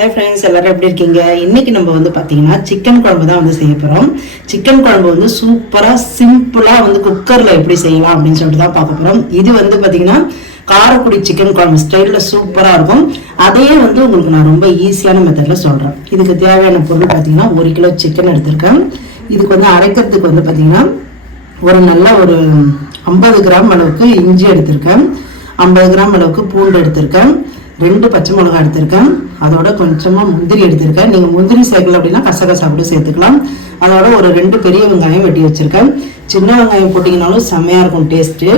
Hi friends, எல்லாரும் எப்படி இருக்கீங்க? இன்னைக்கு நம்ம வந்து பார்த்தீங்கன்னா சிக்கன் குழம்பு தான் வந்து செய்ய போகிறோம். சிக்கன் குழம்பு வந்து சூப்பராக சிம்பிளாக வந்து குக்கரில் எப்படி செய்யலாம் அப்படின்னு சொல்லிட்டு தான் பார்க்க போகிறோம். இது வந்து பார்த்தீங்கன்னா காரக்குடி சிக்கன் குழம்பு ஸ்டைலில் சூப்பராக இருக்கும். அதையே வந்து உங்களுக்கு நான் ரொம்ப ஈஸியான மெத்தடில் சொல்கிறேன். இதுக்கு தேவையான பொருள் பார்த்தீங்கன்னா 1 கிலோ சிக்கன் எடுத்திருக்கேன். இதுக்கு வந்து அரைக்கிறதுக்கு வந்து பார்த்தீங்கன்னா ஒரு 50 கிராம் அளவுக்கு இஞ்சி எடுத்திருக்கேன், 50 கிராம் அளவுக்கு பூண்டு எடுத்திருக்கேன், 2 பச்சை மிளகாய் எடுத்திருக்கேன், அதோட கொஞ்சமா முந்திரி எடுத்திருக்கேன். நீங்க முந்திரி சேர்க்கல அப்படின்னா கசகசா கூட சேர்த்துக்கலாம். அதோட ஒரு 2 பெரிய வெங்காயம் வெட்டி வச்சிருக்கேன். சின்ன வெங்காயம் போட்டிங்கனாலும் செம்மையா இருக்கும் டேஸ்ட்டு.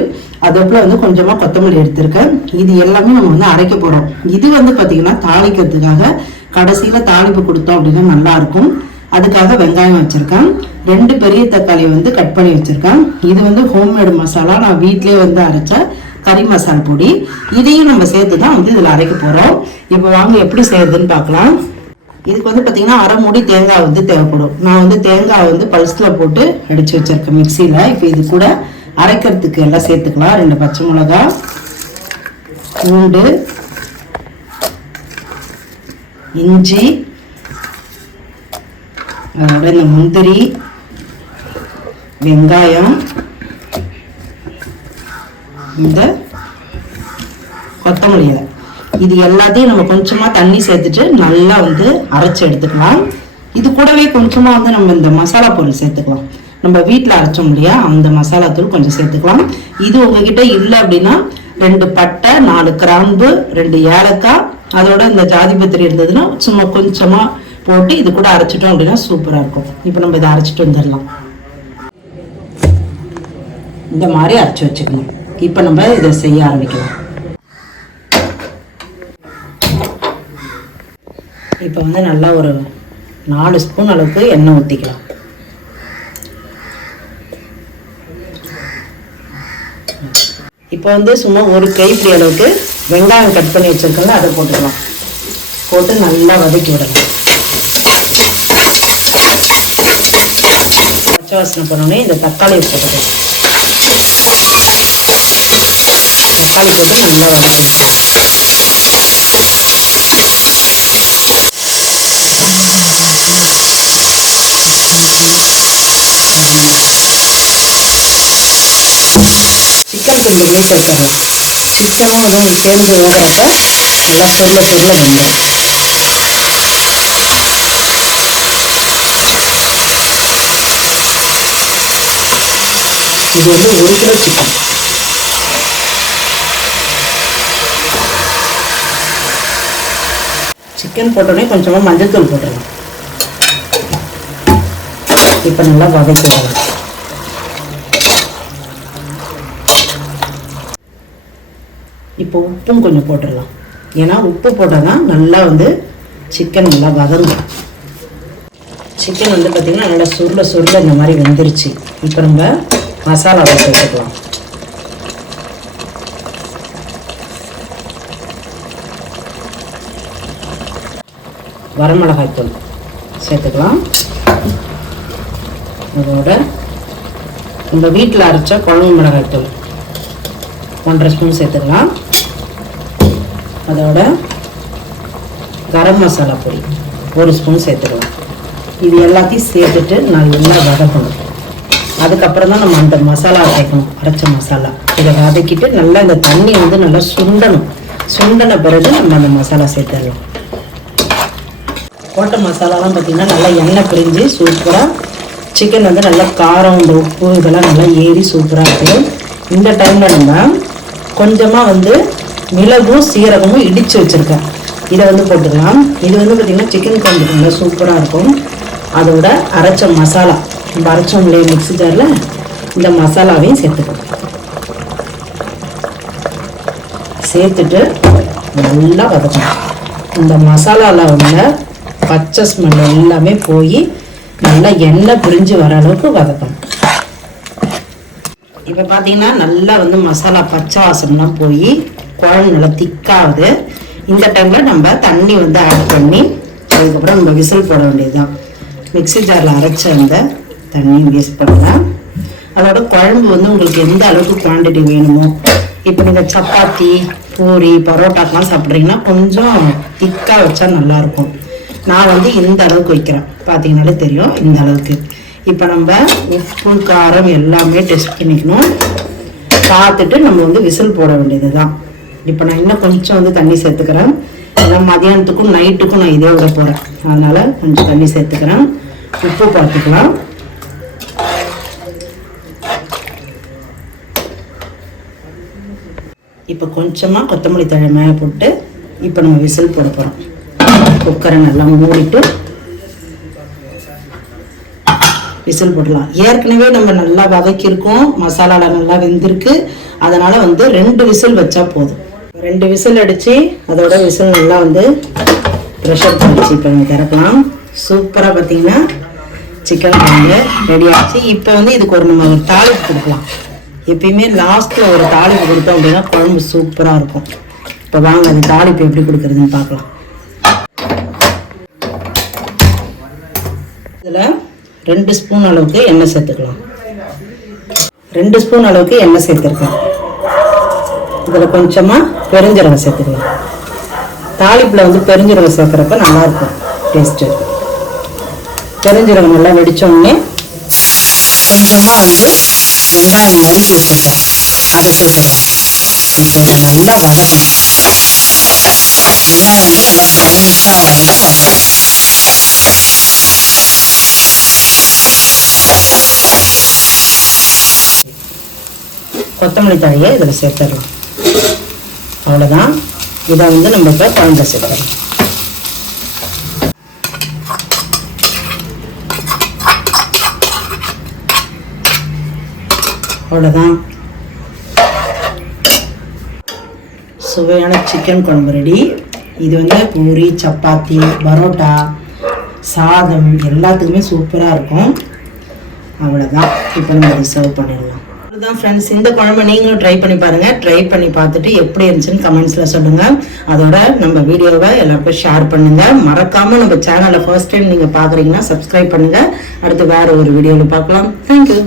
அதுக்குள்ள வந்து கொஞ்சமா கொத்தமல்லி எடுத்திருக்கேன். இது எல்லாமே நம்ம வந்து அரைக்க போறோம். இது வந்து பாத்தீங்கன்னா தாளிக்கிறதுக்காக கடைசியில தாளிப்பு கொடுத்தோம் அப்படின்னா நல்லா இருக்கும். அதுக்காக வெங்காயம் வச்சிருக்கேன். 2 பெரிய தக்காளி வந்து கட் பண்ணி வச்சிருக்கேன். இது வந்து ஹோம்மேடு மசாலா, நான் வீட்லயே வந்து அரைச்ச கறி மசாலா பொடி. இதையும் நம்ம சேர்த்து தான் வந்து இதில் அரைக்க போகிறோம். இப்போ வாங்க எப்படி செய்யறதுன்னு பார்க்கலாம். இதுக்கு வந்து பார்த்தீங்கன்னா 1/2 மூடி தேங்காய் வந்து தேவைப்படும். நான் வந்து தேங்காய் வந்து பல்ஸில் போட்டு அடித்து வச்சிருக்கேன் மிக்சியில். இப்போ இது கூட அரைக்கிறதுக்கு எல்லாம் சேர்த்துக்கலாம். 2 பச்சை மிளகாய், பூண்டு, இஞ்சி, அதோட இந்த முந்திரி, வெங்காயம், இந்த கொத்தமல்லி இலை, இது எல்லாத்தையும் நம்ம கொஞ்சமா தண்ணி சேர்த்துட்டு நல்லா வந்து அரைச்சு எடுத்துக்கலாம். இது கூடவே கொஞ்சமா வந்து நம்ம இந்த மசாலா பொருள் சேர்த்துக்கலாம். நம்ம வீட்டில் அரைச்சோம் இல்லையா, அந்த மசாலா தூள் கொஞ்சம் சேர்த்துக்கலாம். இது உங்ககிட்ட இல்லை அப்படின்னா 2 பட்டை, 4 கிராம்பு, 2 ஏலக்காய், அதோட இந்த ஜாதிபத்திரி இருந்ததுன்னா சும்மா கொஞ்சமா போட்டு இது கூட அரைச்சிட்டோம் அப்படின்னா சூப்பரா இருக்கும். இப்போ நம்ம இதை அரைச்சிட்டு வந்துடலாம். இந்த மாதிரி அரைச்சி வச்சுக்கணும். இப்போ நம்ம இதை செய்ய ஆரம்பிக்கலாம். இப்போ வந்து நல்லா ஒரு 4 ஸ்பூன் அளவுக்கு எண்ணெய் ஊற்றிக்கலாம். இப்போ வந்து சும்மா ஒரு கைப்பிடி அளவுக்கு வெங்காயம் கட் பண்ணி வச்சிருக்கோம்ல, அதை போட்டுக்கலாம். போட்டு நல்லா வதக்கி விடலாம். பச்சை வாசனை போனோடனே இந்த தக்காளியை போட்டுக்கலாம். தக்காளி போட்டு நல்லா வதக்கணும். சிக்கன் கொஞ்சமே சேர்த்துடலாம். சிக்கனும் அதுவும் சேர்ந்து வேகிறப்ப நல்லா பொருளை வெந்துடும். இது வந்து 1 கிலோ சிக்கன். சிக்கன் போட்டோடனே கொஞ்சமாக மஞ்சள் தூள் போட்டுடலாம். இப்போ நல்லா வதக்கிடலாம். இப்போ உப்பும் கொஞ்சம் போட்டுடலாம். ஏன்னா உப்பு போட்டால் தான் நல்லா வந்து சிக்கன் நல்லா வதங்கும். சிக்கன் வந்து பார்த்திங்கன்னா நல்லா சுருள இந்த மாதிரி வெந்துருச்சு. இப்போ நம்ம மசாலாவை சேர்த்துக்கலாம். வரமிளகாய் தூள் சேர்த்துக்கலாம். அதோட நம்ம வீட்டில் அரைச்ச குழம்பு மிளகாய் தூள் 1.5 ஸ்பூன் சேர்த்துக்கலாம். அதோட கரம் மசாலா பொடி 1 ஸ்பூன் சேர்த்துக்கலாம். இது எல்லாத்தையும் சேர்த்துட்டு நல்லா வதக்கணும். அதுக்கப்புறம் தான் நம்ம அந்த மசாலா சேர்க்கணும், அரைச்ச மசாலா. இதை வதக்கிட்டு நல்லா இந்த தண்ணி வந்து நல்லா சுண்டணும். சுண்டன பிறகு நம்ம அந்த மசாலா சேர்த்துடலாம். போட்ட மசாலாலாம் பார்த்திங்கன்னா நல்லா எண்ணெய் பிரிஞ்சு சூப்பராக சிக்கன் வந்து நல்லா காரம், இந்த உப்பு இதெல்லாம் நல்லா ஏறி சூப்பராக இருக்குது. இந்த டைமில் நம்ம கொஞ்சமாக வந்து மிளகும் சீரகமும் இடித்து வச்சுருக்கேன், இதை வந்து போட்டுக்கலாம். இது வந்து பார்த்திங்கன்னா சிக்கன் குழம்புக்கு நல்லா சூப்பராக இருக்கும். அதோட அரைச்ச மசாலா, நம்ம அரைச்சோம் இல்லையா மிக்ஸி ஜாரில், இந்த மசாலாவையும் சேர்த்துக்கலாம். சேர்த்துட்டு நல்லா வதக்கணும். இந்த மசாலாவில் உள்ள பச்சை ஸ்மெல் எல்லாமே போய் நல்லா எண்ணெய் பிரிஞ்சு வர அளவுக்கு வதக்கணும். இப்போ பார்த்தீங்கன்னா நல்லா வந்து மசாலா பச்சை வாசம்லாம் போய் குழம்பு நல்லா திக்காகுது. இந்த டைமில் நம்ம தண்ணி வந்து ஆட் பண்ணி அதுக்கப்புறம் நம்ம விசில் போட வேண்டியதுதான். மிக்ஸி ஜாரில் அரைச்ச அந்த தண்ணி வேஸ்ட் பண்ணலாம். அதோட குழம்பு வந்து உங்களுக்கு எந்த அளவுக்கு குவான்டிட்டி வேணுமோ இப்போ நீங்கள் சப்பாத்தி பூரி பரோட்டாக்கெலாம் சாப்பிட்றீங்கன்னா கொஞ்சம் திக்காக வச்சா நல்லாயிருக்கும். நான் வந்து இந்த அளவுக்கு வைக்கிறேன், பார்த்தீங்கன்னாலே தெரியும் இந்த அளவுக்கு. இப்போ நம்ம உப்பு காரம் எல்லாமே டெஸ்ட் பண்ணிக்கணும். பார்த்துட்டு நம்ம வந்து விசில் போட வேண்டியது தான். இப்போ நான் இன்னும் கொஞ்சம் வந்து தண்ணி சேர்த்துக்கிறேன். ஏன்னா மதியானத்துக்கும் நைட்டுக்கும் நான் இதே விட போகிறேன், அதனால் கொஞ்சம் தண்ணி சேர்த்துக்கிறேன். உப்பு பார்த்துக்கலாம். இப்போ கொஞ்சமாக கொத்தமல்லி தழை மேலே போட்டு இப்போ நம்ம விசில் போட போகிறோம். குக்கரை நல்லா மூடிட்டு விசில் போடலாம். ஏற்கனவே நம்ம நல்லா வதக்கியிருக்கோம், மசாலாவில் நல்லா வெந்திருக்கு. அதனால் வந்து 2 விசில் வச்சா போதும். 2 விசில் அடித்து அதோட விசில் நல்லா வந்து ப்ரெஷர் பண்ணிச்சு. இப்போ நம்ம திறக்கலாம். சூப்பராக பார்த்தீங்கன்னா சிக்கன் குழம்பு ரெடி ஆச்சு. இப்போ வந்து இதுக்கு நம்ம ஒரு தாளிப்பு கொடுக்கலாம். எப்பயுமே லாஸ்ட்டில் ஒரு தாளிப்பு கொடுத்தோம் அப்படின்னா குழம்பு சூப்பராக இருக்கும். இப்போ வாங்க அந்த தாளிப்பு எப்படி கொடுக்குறதுன்னு பார்க்கலாம். இதில் 2 ஸ்பூன் அளவுக்கு எண்ணெய் சேர்த்துக்கலாம். 2 ஸ்பூன் அளவுக்கு எண்ணெய் சேர்த்துருக்கேன். இதில் கொஞ்சமாக பெருஞ்சீரகம் சேர்த்துக்கலாம். தாளிப்பில் வந்து பெருஞ்சீரகம் சேர்க்குறப்ப நல்லாயிருக்கும் டேஸ்ட்டு. பெருஞ்சீரகம் நல்லா வெடித்தோடனே கொஞ்சமாக வந்து வெங்காயம் நறுக்கி வச்சுருக்கேன், அதை சேர்த்துக்கலாம். இப்போ இதை நல்லா வதக்கணும். வெங்காயம் வந்து நல்லா ப்ரௌனிஷாக வர வரைக்கும் கொத்தமல்லி தழையை இதில் சேர்த்துடலாம். அவ்வளோதான். இதை வந்து நம்ம இப்போ குழம்புல சேர்த்துடலாம். அவ்வளோதான். சுவையான சிக்கன் குழம்பு ரெடி. இது வந்து பூரி சப்பாத்தி பரோட்டா சாதம் எல்லாத்துக்குமே சூப்பராக இருக்கும். அவ்வளோதான். இப்போ நம்ம இதை சர்வ் பண்ணிடலாம். அவ்வளோதான் ஃப்ரெண்ட்ஸ். இந்த குழம்பு நீங்களும் ட்ரை பண்ணி பாருங்கள். ட்ரை பண்ணி பார்த்துட்டு எப்படி இருந்துச்சுன்னு கமெண்ட்ஸில் சொல்லுங்கள். அதோட நம்ம வீடியோவை எல்லாருக்கும் ஷேர் பண்ணுங்கள். மறக்காமல் நம்ம சேனலை ஃபர்ஸ்ட் டைம் நீங்கள் பார்க்குறீங்கன்னா சப்ஸ்கிரைப் பண்ணுங்கள். அடுத்து வேறு ஒரு வீடியோவில் பார்க்கலாம். தேங்க்யூ.